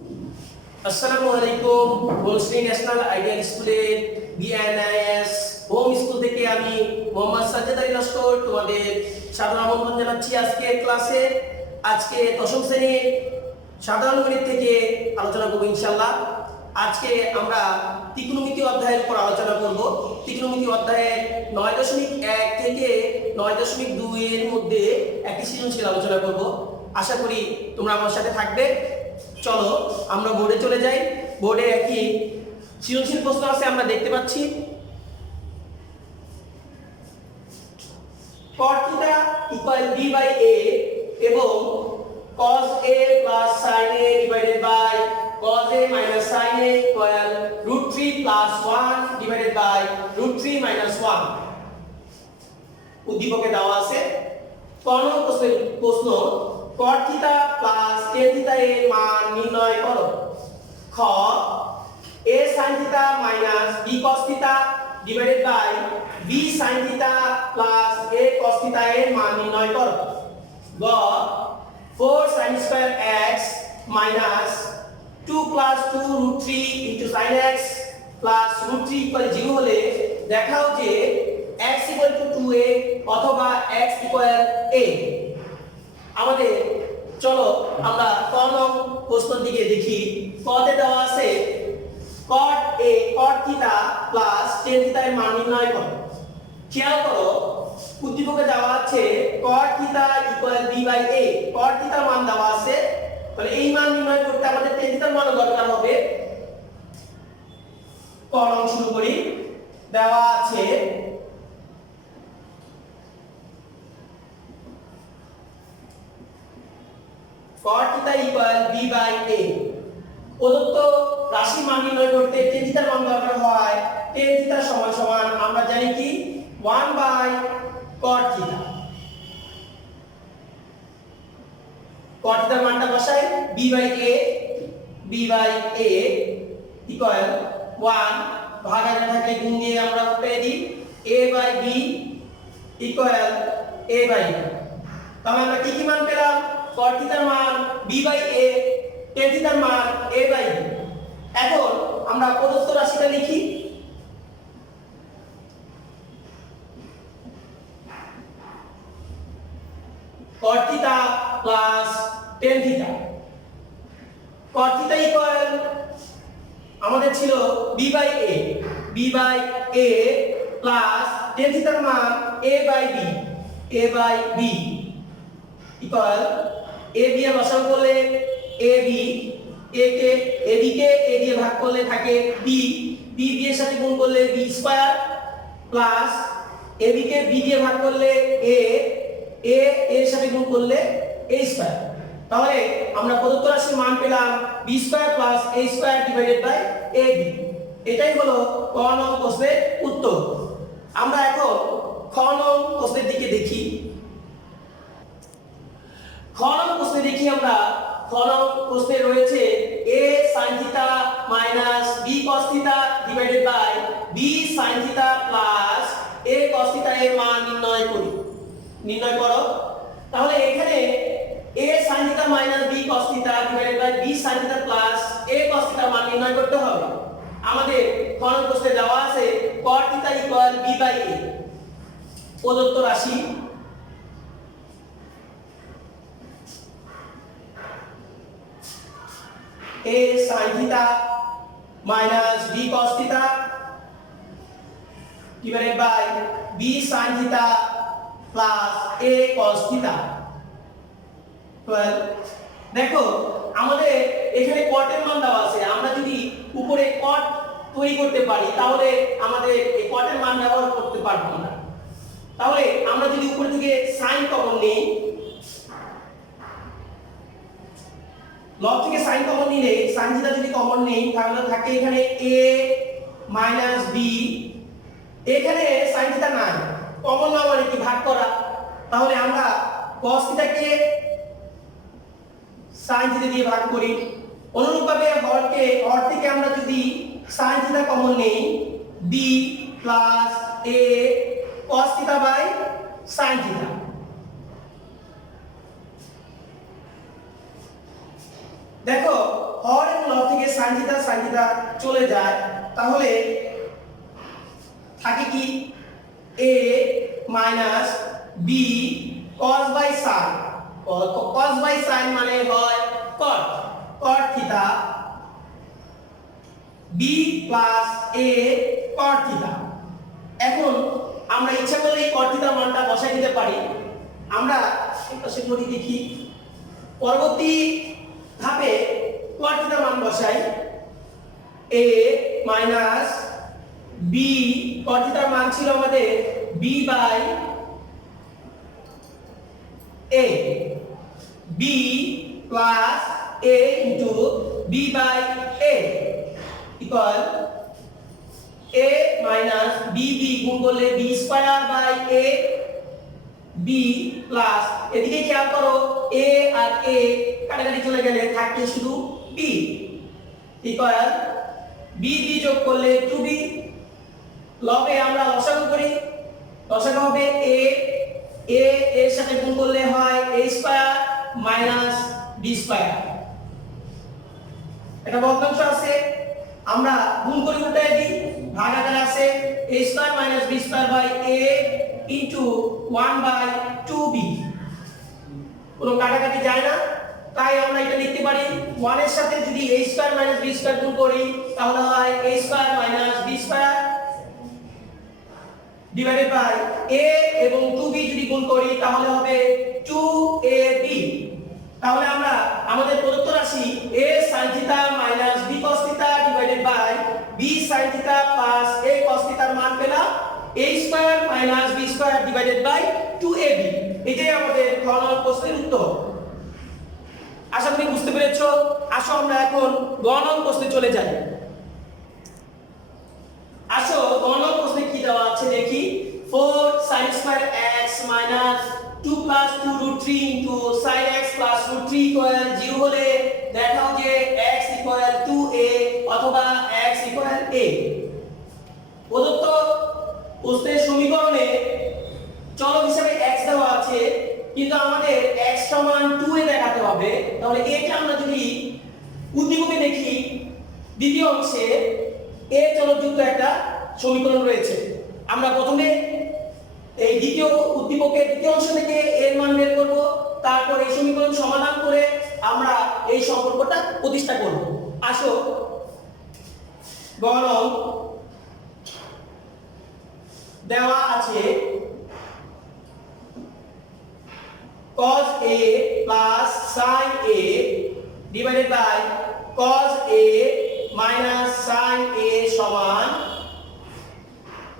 আসসালামু আলাইকুম। বলশ্রী national ideal স্কুলের বিএনআইএস হোম স্কুল থেকে আমি মোহাম্মদ সাজ্জাদ আলী লস্কর তোমাদের সাদর আমন্ত্রণ জানাচ্ছি আজকের ক্লাসে। আজকে দশম শ্রেণীর সাধারণ গণিত থেকে আলোচনা করব ইনশাআল্লাহ। আজকে আমরা ত্রিকোণমিতি অধ্যায়ের উপর আলোচনা করব। ত্রিকোণমিতি অধ্যায়ের 9.1 থেকে 9.2 এর মধ্যে একটি সৃজনশীল আলোচনা করব। আশা করি তোমরা আমার সাথে থাকবে। চলো আমরা বোর্ডে চলে যাই। বোর্ডে একটি সৃজনশীল প্রশ্ন আছে, আমরা দেখতে পাচ্ছি cot θ equal b by a এবং cos a plus sin a divided by cos a minus sin a equal √3 plus 1 divided by √3 minus 1 উদ্দীপকে দেওয়া আছে। কোন প্রশ্ন cot θ plus tan θ এর মান নির্ণয় করো। খ a sin θ minus b cos θ divided by b sin θ plus a cos θ এর মান নির্ণয় করো। গ 4 sin square x minus 2 plus 2 √3 into sin x plus √3 equal 0 হলে দেখাও যে x equal to 2a অথবা x equal a। আমাদের চলো আমরা ক নং প্রশ্নের দিকে দেখি। কতে দেওয়া আছে cot θ plus tan θ এর মান নির্ণয় করো। খেয়াল করো উদ্দীপকে দেওয়া আছে cot θ equal b by a। cot θ এর মান দেওয়া আছে, তাহলে এই মান নির্ণয় করতে আমাদের tan θ এর মানও দরকার হবে। ক নং শুরু করি। দেওয়া আছে cot θ equal b by a। প্রদত্ত রাশি মান নির্ণয় করতে tan θ এর মান দরকার হয়। tan θ সমান সমান আমরা জানি কি 1 by cot θ। cot θ এর মানটা বসাই b by a equal 1 ভাগাকার থাকলে গুণ দিয়ে আমরা পেয়ে দিই a by b equal a by b। তাহলে আমরা কি মান পেলাম? cot θ এর মান b by a, tan θ এর মান a by b। এখন আমরা প্রদত্ত রাশিটা লিখি। cot θ plus tan θ। cot θ equal আমাদের ছিল b by a plus tan θ এর মান a by b equal a b এর লসাগু করলে ab, a কে a দিয়ে ভাগ করলে থাকে b এর সাথে গুণ করলে b স্কয়ার প্লাস ab কে b দিয়ে ভাগ করলে a এর সাথে গুণ করলে a স্কয়ার। তাহলে আমরা প্রদত্ত রাশির মান পেলাম b square plus a square divided by ab। এটাই হলো ক নং প্রশ্নের উত্তর। আমরা এখন খ নং প্রশ্নের দিকে দেখি। খ নং প্রশ্নে দেখি আমরা। খ নং প্রশ্নে রয়েছে a sin θ minus b cos θ divided by b sin θ plus a cos θ এর মান নির্ণয় করো। তাহলে এখানে a sin θ minus b cos θ divided by b sin θ plus a cos θ মান নির্ণয় করতে হবে। আমাদের খ নং প্রশ্নে দেওয়া আছে cot θ equal b by a। প্রদত্ত রাশি a sin θ minus b cos θ divided by b sin θ plus a cos θ। দেখো আমাদের এখানে cot এর মান দেওয়া আছে। আমরা যদি উপরে cot তৈরি করতে পারি তাহলে আমাদের এই cot এর মান ব্যবহার করতে পারবো না। তাহলে আমরা যদি উপর থেকে sin কমন নেই, লব থেকে sin কমন নিলে sin θ যদি কমন নেই তাহলে থাকে এখানে a minus b। এখানে sin θ নাই, কমন না মানে কি ভাগ করা। তাহলে আমরা cos θ কে sin θ দিয়ে ভাগ করি। অনুরূপভাবে হর থেকে আমরা যদি sin θ কমন নেই b plus a cos θ by sin θ। দেখো হর sin থিটা চলে যায়, তাহলে থাকে কি a minus b cos by sin। cos by sin মানে হয় cot, cot theta b plus a cot theta. এখন আমরা ইচ্ছা করলে এই cot থিটার মানটা বসাই দিতে পারি। আমরা পাশে করি দেখি, পরবর্তী ধাপে cot থিটার মান বসাই, a মাইনাস b cot থিটার মান ছিল আমাদের b by a, b plus a into b by a equal a minus b গুণ করলে b square by a b plus এদিকে খেয়াল করো a আর a কাটাকাটি চলে গেলে থাকে শুধু b ইকুয়াল b যোগ করলে 2b। লবে আমরা লসাগু করি, লসাগু হবে a এর সাথে গুণ করলে হয় a square minus b square. এটা ভগ্নাংশ আছে, আমরা গুণ করে উল্টায় দিই, ভাগ আকারে আছে a square minus b square by a into 1 by 2b। কোনো কাটাকাটি যায় না, তাই আমরা এটা লিখতে পারি 1 এর সাথে যদি a square minus b square গুণ করি তাহলে হয় a square minus b square divided by a এবং 2b যদি গুণ করি তাহলে হবে 2ab। তাহলে আমরা আমাদের প্রদত্ত রাশি a sin theta minus b cos theta divided by b sin theta plus a cos থিটার মান পেলাম a square minus b square divided by 2ab। এটাই আমাদের খ নম্বর প্রশ্নের উত্তর। আশা করি বুঝতে পেরেছো। আসো আমরা এখন গ নম্বর প্রশ্নে চলে যাই। আসো গ নম্বর প্রশ্নে কি দেওয়া আছে দেখি, 4 sin square x minus 2 plus 2 root 3 into sin x plus root 3 equal 0 হলে দেখাও যে x ইকুয়াল 2a অথবা x ইকুয়াল a। প্রদত্ত প্রশ্নের সমীকরণে চলক হিসেবে x দেওয়া আছে, কিন্তু আমাদের x সমান 2a দেখাতে হবে। তাহলে a কে আমরা যদি উদ্দীপকে দেখি, দ্বিতীয় অংশে a চলকযুক্ত একটা সমীকরণ রয়েছে। আমরা প্রথমে এই দ্বিতীয় উদ্দীপকের দ্বিতীয় অংশ থেকে এর মান বের করব, তারপর এই সমীকরণ সমাধান করে আমরা এই সম্পর্কটা প্রতিষ্ঠা করব। আসো গণন দেওয়া আছে cos a plus sin a divided by cos a minus sin a সমান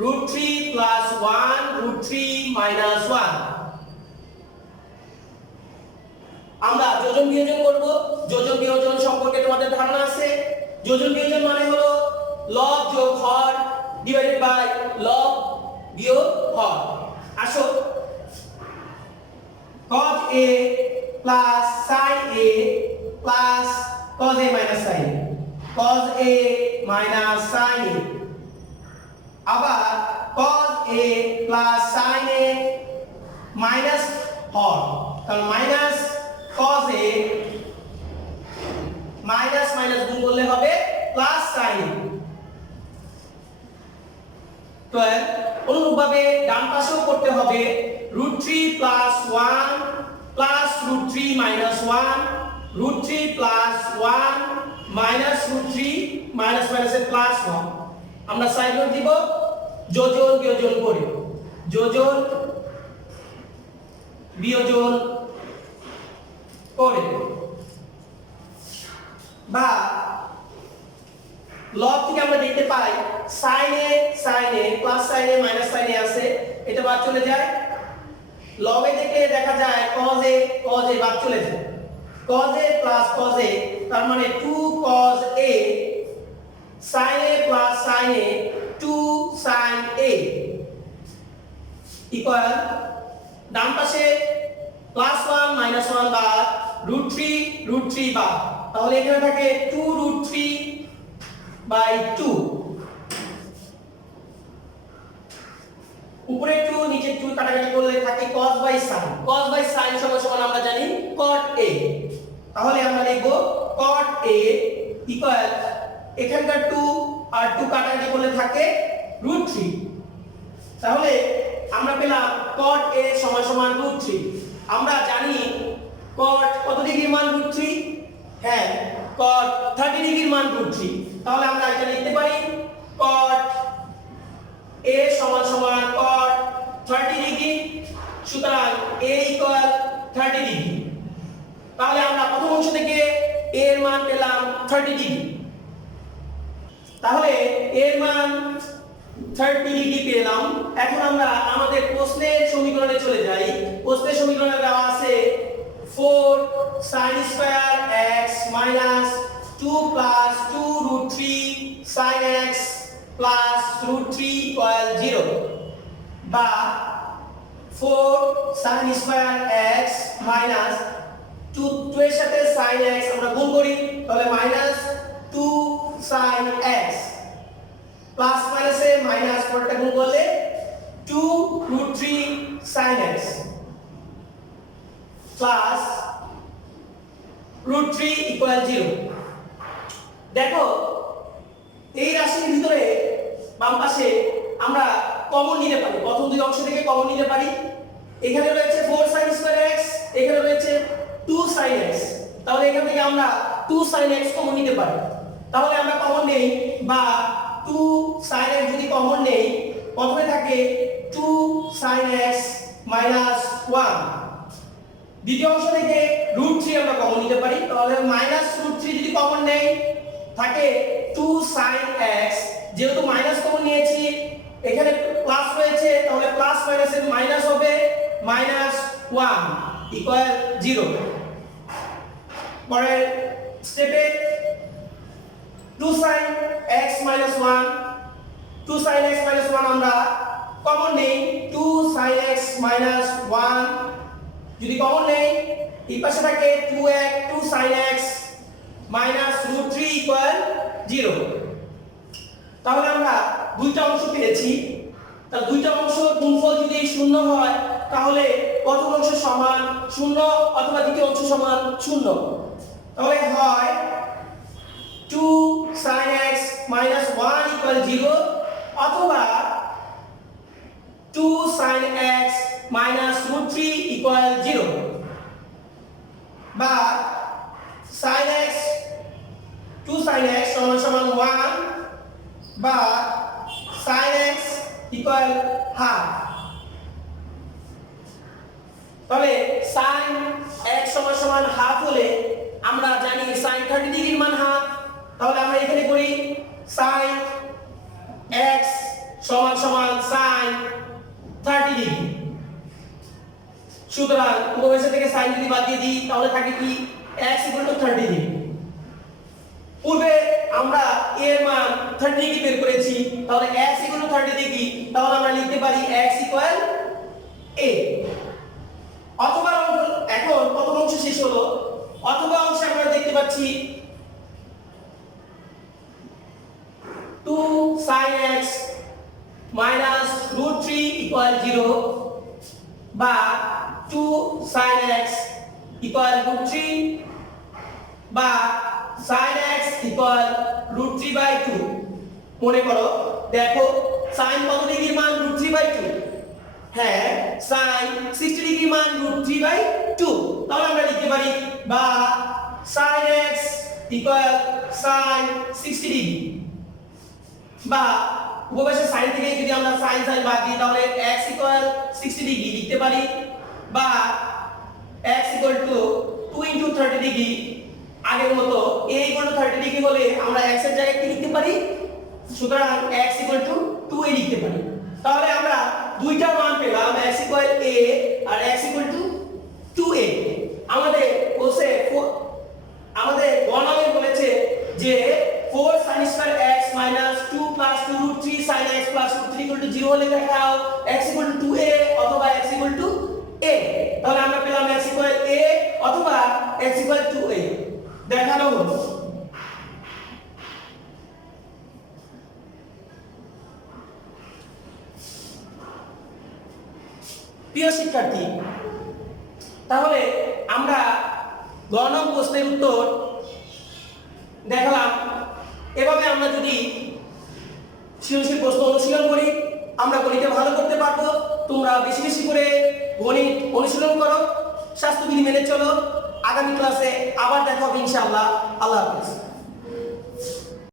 √3 plus 1 √3 minus 1। আমরা যোজন বিয়োজন করব। যোজন বিয়োজন সম্পর্কে তোমাদের ধারণা আছে। যোজন বিয়োজন মানে হলো লব যোগ হর ডিভাইডেড বাই লব বিয়োগ হর। আসো cos a plus sin a plus cos a minus sin a, cos a minus sin a, আবার cos a plus sin a minus হর, কারণ minus cos a minus minus গুণ করলে হবে প্লাস sin a। তো অনুরূপভাবে ডান পাশেও করতে হবে √3 plus 1 plus √3 minus 1 √3 plus 1 minus √3 minus minus এ প্লাস 1। আমরা সাইড নোট দিব, যোজন বিয়োজন করি, যোজন বিয়োজন করে বা লব থেকে আমরা দেখতে পাই sin a plus sin a minus sin a আছে, এটা বাদ চলে যায়। লবে থেকে দেখা যায় cos a বাদ চলে যায়, cos a plus cos a তার মানে 2 cos a sin a plus sin a 2 sin a equal ডান পাশে প্লাস 1 মাইনাস 1 বাদ √3 বাদ, তাহলে এখানে থাকে 2 √3/2। উপরে 2 নিচে 2 কাটাকাটি করলে থাকে cos by sin। cos by sin সমান আমরা জানি cot a। তাহলে আমরা লিখব cot a ইকুয়াল এখানকার 2 আর 2 কাটাকাটি করলে থাকে √3। তাহলে আমরা পেলাম cot a সমান সমান √3। আমরা জানি cot কত ডিগ্রির মান √3? হ্যাঁ, cot 30 ডিগ্রির মান √3। তাহলে আমরা এটা লিখতে পারি cot a সমান সমান cot 30 ডিগ্রি। সুতরাং a ইকুয়াল 30 ডিগ্রি। তাহলে আমরা প্রথম অংশ থেকে a এর মান পেলাম 30 ডিগ্রি। তাহলে a এর মান 30 ডিগ্রি পেলাম। এখন আমরা আমাদের প্রশ্নের সমীকরণে চলে যাই। প্রশ্নের সমীকরণে দেওয়া আছে 4 sin square x minus 2 plus 2√3 sin x plus √3 equal 0 বা 4 sin স্কয়ার x minus 2 এর সাথে sin x আমরা গুণ করি, তাহলে -2 sin x প্লাস মাইনাসে মাইনাস পরেরটা গুণ করলে 2√3 sin x প্লাস √3 equal 0। দেখো এই রাশির ভিতরে বাম পাশে আমরা কমন নিতে পারি, প্রথম দুই অংশ থেকে কমন নিতে পারি। এখানে রয়েছে 4 sin স্কয়ার x, এখানে রয়েছে 2 sin x। তাহলে এখান থেকে আমরা 2 sin x কমন নিতে পারি। তাহলে আমরা কমন নেই বা 2 sin x যদি কমন নেই, প্রথমে থাকে 2 sin x minus 1। দ্বিতীয় অংশ থেকে √3 আমরা কমন নিতে পারি। তাহলে -√3 যদি কমন নেই, থাকে 2 sin x। যেহেতু মাইনাস কমন নিয়েছি, এখানে প্লাস রয়েছে, তাহলে প্লাস মাইনাসের মাইনাস হবে -1 ইকুয়াল 0। পরের স্টেপে 2 sin x minus 1, 2 sin x minus 1 আমরা কমন নেই, 2 sin x minus 1 যদি কমন নেই, এই পাশে থাকে 2 sin x minus √3 equal 0। তাহলে আমরা দুইটা অংশ পেয়েছি। তাহলে দুইটা অংশ গুণফল যদি শূন্য হয়, তাহলে প্রথম অংশ সমান 0 অথবা দ্বিতীয় অংশ সমান 0। তাহলে হয় 2 sin x minus 1 equal 0 অথবা 2 sin x minus √3 equal 0 বা sin x 2 sin x সমান সমান 1 বা sin x equal half। তাহলে sin x সমান সমান হাফ হলে আমরা জানি sin 30 ডিগ্রির মান হাফ। তাহলে আমরা এখানে করি sin x সমান সমান sin 30 ডিগ্রি। সুতরাং উভয় থেকে sin যদি বাদ দিয়ে দিই, তাহলে থাকে কি x 30 ডিগ্রি। পূর্বে আমরা a এর মান 30 ডিগ্রি বের করেছি, তাহলে x 30 ডিগ্রি। তাহলে আমরা লিখতে পারি x a। অথবা এখন প্রথম অংশ শেষ হলো, অথবা অংশে আমরা দেখতে পাচ্ছি 2 sin x minus √3 equal 0 বা 2 sin x equal √3 বা sin x equal √3/2। মনে করো, দেখো sin কত ডিগ্রির মান √3/2? হ্যাঁ, sin 60 ডিগ্রির মান √3/2। তাহলে আমরা লিখতে পারি বা sin x equal sin 60 degree বা উপপাশে sin থেকে যদি আমরা sin বাদ দিই, তাহলে x equal 60 ডিগ্রি লিখতে পারি বা x equal to 2 into 30 degree. আগের মতো a equal to 30 ডিগ্রি হলে আমরা x এর জায়গায় কি লিখতে পারি? সুতরাং x equal to 2a লিখতে পারি। তাহলে আমরা দুইটা মান পেলাম, x equal a R x equal to 2a। আমাদের গণনায় বলেছে যে 4 sin square x minus 2 plus 2√3 sin x plus √3 equal to 0 হলে দেখাও x equal to 2a অথবা x equal to a। তাহলে আমরা পেলাম x equal a অথবা x equal 2a দেখানো হলো। প্রিয় শিক্ষার্থী, তাহলে আমরা গণন প্রশ্নের উত্তর দেখালাম। এভাবে আমরা যদি সৃজনশীল প্রশ্ন অনুশীলন করি আমরা গণিতে ভালো করতে পারবো। তোমরা বেশি বেশি করে গণিত অনুশীলন করো, স্বাস্থ্যবিধি মেনে চলো। আগামী ক্লাসে আবার দেখা হবে ইনশাআল্লাহ। আল্লাহ হাফেজ।